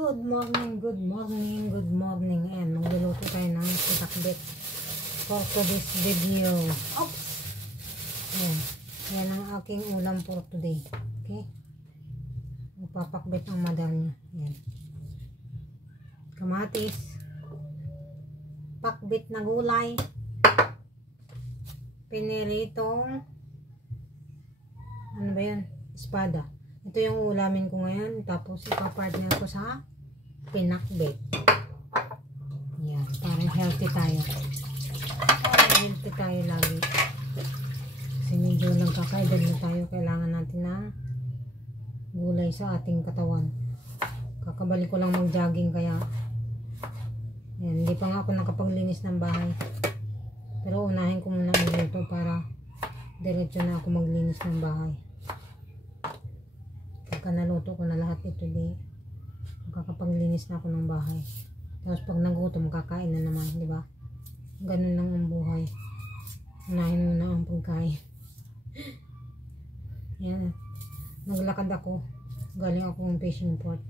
Good morning, good morning, good morning. Ayan, magluluto tayo ng pinakbet for today's video. Oops! Ayan, yan ang aking ulam for today. Okay? Magpapakbet ang madal nyo. Ayan. Kamatis, pakbet na gulay, piniritong, ano ba yan? Espada. Ito yung ulamin ko ngayon. Tapos ipapartner ko sa pinakbet. Yan. Parang healthy tayo. Parang healthy tayo lagi. Kasi medyo nagkakaedad na tayo. Kailangan natin ng gulay sa ating katawan. Kakabalik ko lang mag-jogging kaya yan. Hindi pa nga ako nakapaglinis ng bahay. Pero unahin ko muna ang luto para diretso na ako maglinis ng bahay. Pagka naluto ko na lahat ito, di makakapaglinis na ako ng bahay. Tapos pag nagutom, kakain na naman, di ba? Ganun lang ang buhay. Unahin muna ang pagkain. Yan. Naglakad ako. Galing ako ng fishing port.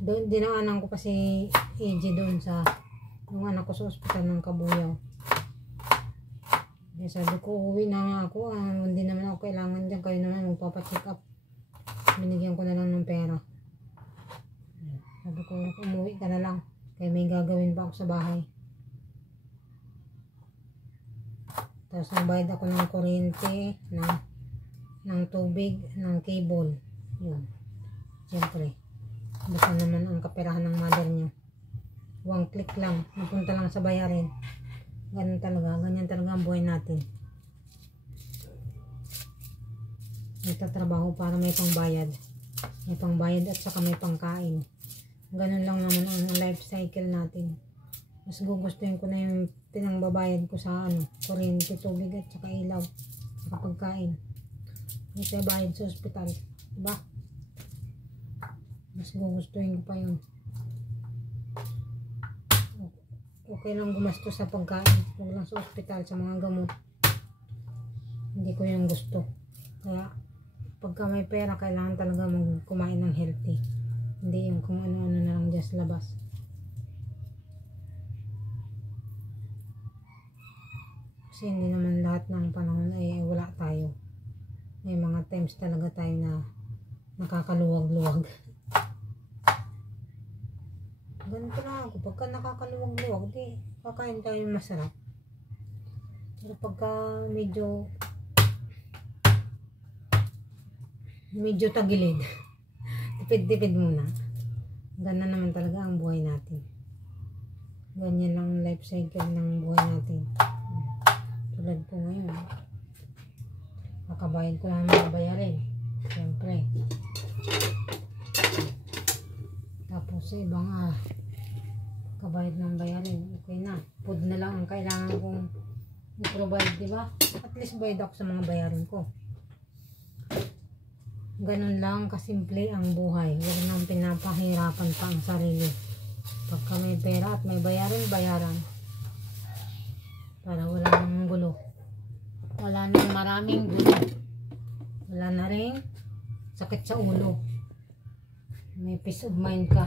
Doon, dinaanan ko pa si AJ doon sa yung anak ko sa ospital ng Kabuyaw. Kaya sabi ko, uwi na nga ako. Hindi naman ako kailangan dyan. Kayo naman magpapacheck up. Binigyan ko na lang ng pera. Sabi ko, umuwi ka na lang. Kaya may gagawin pa ako sa bahay. Tapos nagbayad ako ng kuryente, ng tubig, ng cable. Yun. Siyempre. Basta naman ang kaperahan ng mother nyo. 1 click lang. Napunta lang sa bayarin. Ganun talaga. Ganyan talaga ang buhay natin. Nagtatrabaho para may pangbayad. May pangbayad at saka may pangkain. Ganun lang naman ang life cycle natin. Mas gugustuhin ko na yung pinangbabayad ko sa kuryente, tubig at saka ilaw. Saka pagkain. Kasi bayad sa ospital. Diba? Mas gugustuhin ko pa yun. Okay lang gumastos sa pagkain. Huwag lang sa ospital, sa mga gamot. Hindi ko yung gusto. Kaya pagka may pera, kailangan talaga kumain ng healthy. Hindi yung kung ano-ano na lang just labas. Kasi hindi naman lahat ng panahon ay wala tayo. May mga times talaga tayo na nakakaluwag-luwag. Ganito na ako. Pagka nakakaluwag-luwag, di kakain tayo masarap. Pero pagka medyo tagilid, tipid-tipid muna. Ganun naman talaga ang buhay natin. Ganyan lang life cycle ng buhay natin. Tulad ko ngayon, kakabayad ko lang mga bayarin. Siyempre. Tapos sa ibang kabayad ng bayarin, okay na. Food na lang ang kailangan kong i-provide, diba? At least bayad ako sa mga bayarin ko. Ganun lang kasimple ang buhay. Huwag nang pinapahirapan pa ang sarili. Pagka may pera at may bayaran. Para wala nang gulo. Wala nang maraming gulo. Wala na rin sakit sa ulo. May peace of mind ka.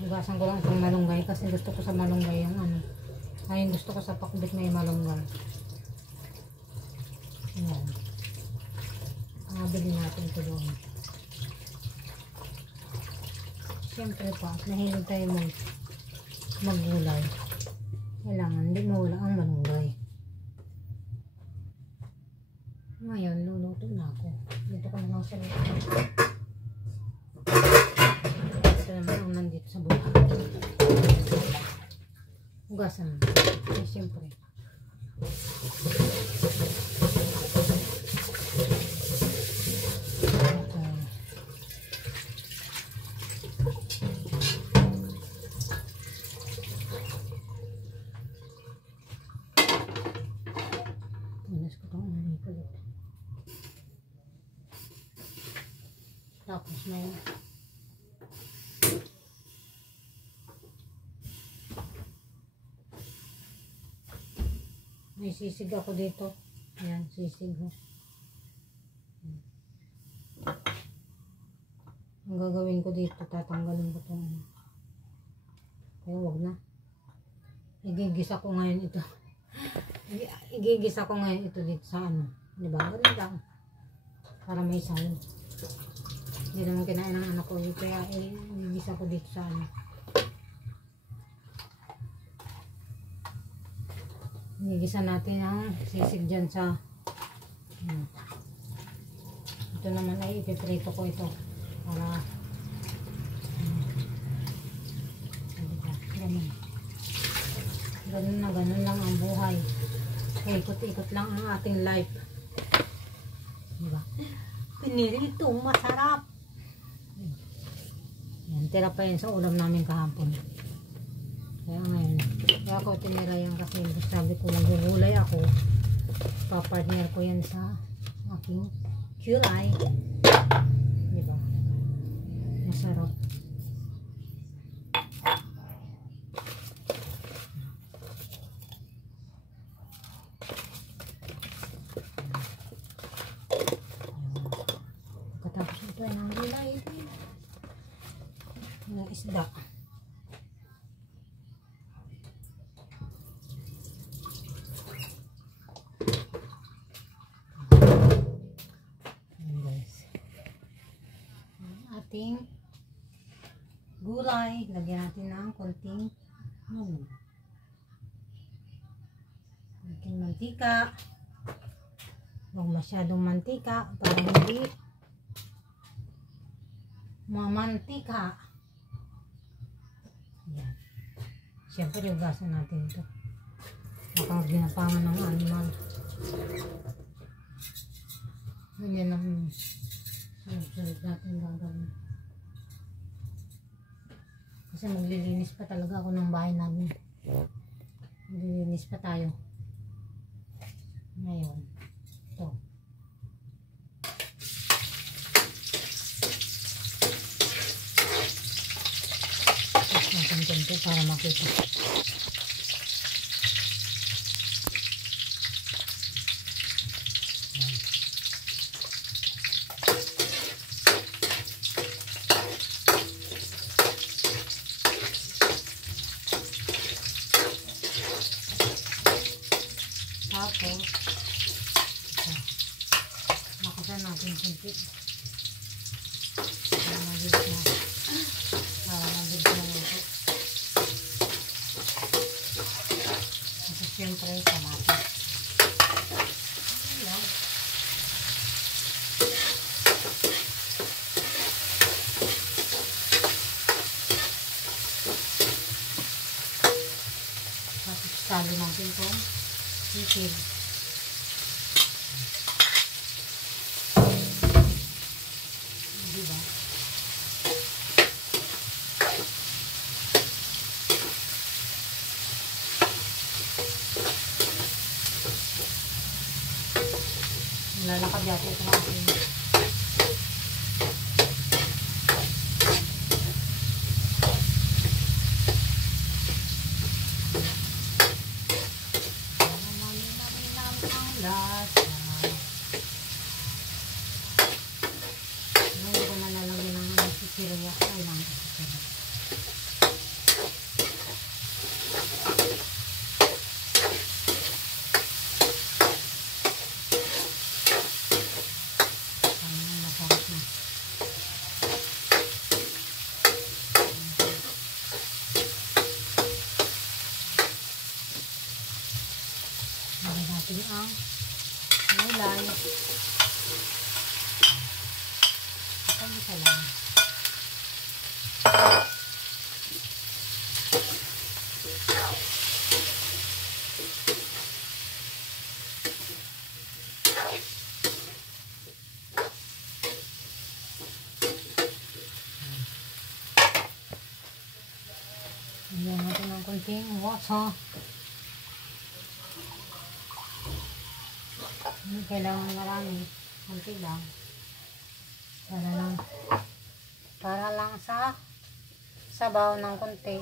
Hugasan ko lang itong malunggay kasi gusto ko sa malunggay yung ayun gusto ko sa pakbet may malunggay. Ayan. Nabili natin ito doon. Siyempre pa, nahilig tayo maggulay. Kailangan hindi mawala ang malunggay. Ngayon, luluto na ako. Dito ko na lang sa luto. Ito naman ang nandito sa buka. Hugasan na. Eh, siyempre. Tapos may sisig ako dito. Ayan, sisig. Ang gagawin ko dito, tatanggalin ko itong ano. Kaya wag na. Igigisa ko ngayon ito. Igigisa ko ngayon ito dito sa ano. Diba? Ganun lang. Para may sayo. Hindi naman kinain ng anak ko. Kaya igigisa ko dito sa ano. Igigisa natin ang sisig dyan sa ito naman ay ipiprito ko ito. Para ganun lang ang buhay. Ikot-ikot lang ang ating life. Diba? Pinirito, masarap. Yan, tira pa yan sa ulam namin kahapon. Kaya ngayon, kaya ako tinira yan kasi sabi ko magugulay ako. Papartner ko yan sa aking kulay. Diba? Masarap. Pagkatapos ito ay nang gulay. Ng isda. Ating gulay, lagyan natin ng konting mantika. Huwag masyadong mantika para hindi mamantika. Yan. Siyempre hugasan natin ito. Baka ginapangan ng animal. Ganyan ang sunod natin gagawin. Kasi maglilinis pa talaga ako ng bahay namin. Maglilinis pa tayo. Ngayon. Ito. Tapos natin konti para makita. Tapos, nakasan natin kunti. Para mabig na. Para mabig na ito. Tapos siyempre, kamatis. Ayan. Tapos salo natin itong sisig. Diba? Lalakad yata ito natin. Sirya ay lang sirya. Masarap na. Lagyan natin ang gulay. Ito isa lang. Lagyan natin ng konting water. Hindi kailangan marami. Konti lang. Para lang sa sabaw ng konti.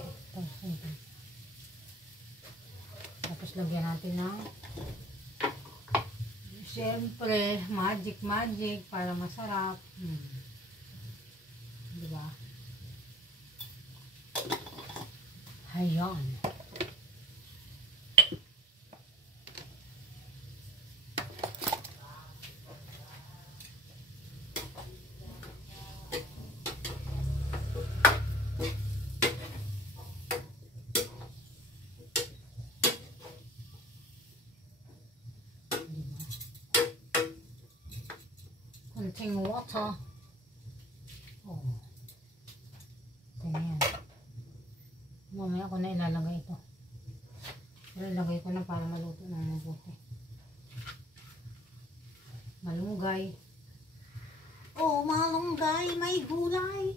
Tapos lagyan natin ng siyempre magic para masarap. Diba? Ayan. Konting water. Oh. Ganyan. Mamaya ko na ilalagay ito. Ilalagay ko na para maluto ng mabuti. Malunggay. Oh, malunggay, may gulay.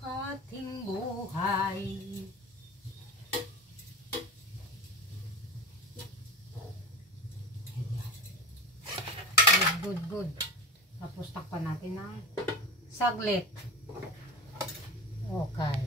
Ang ating buhay. Good. Tapos takpan natin ng saglit. Okay.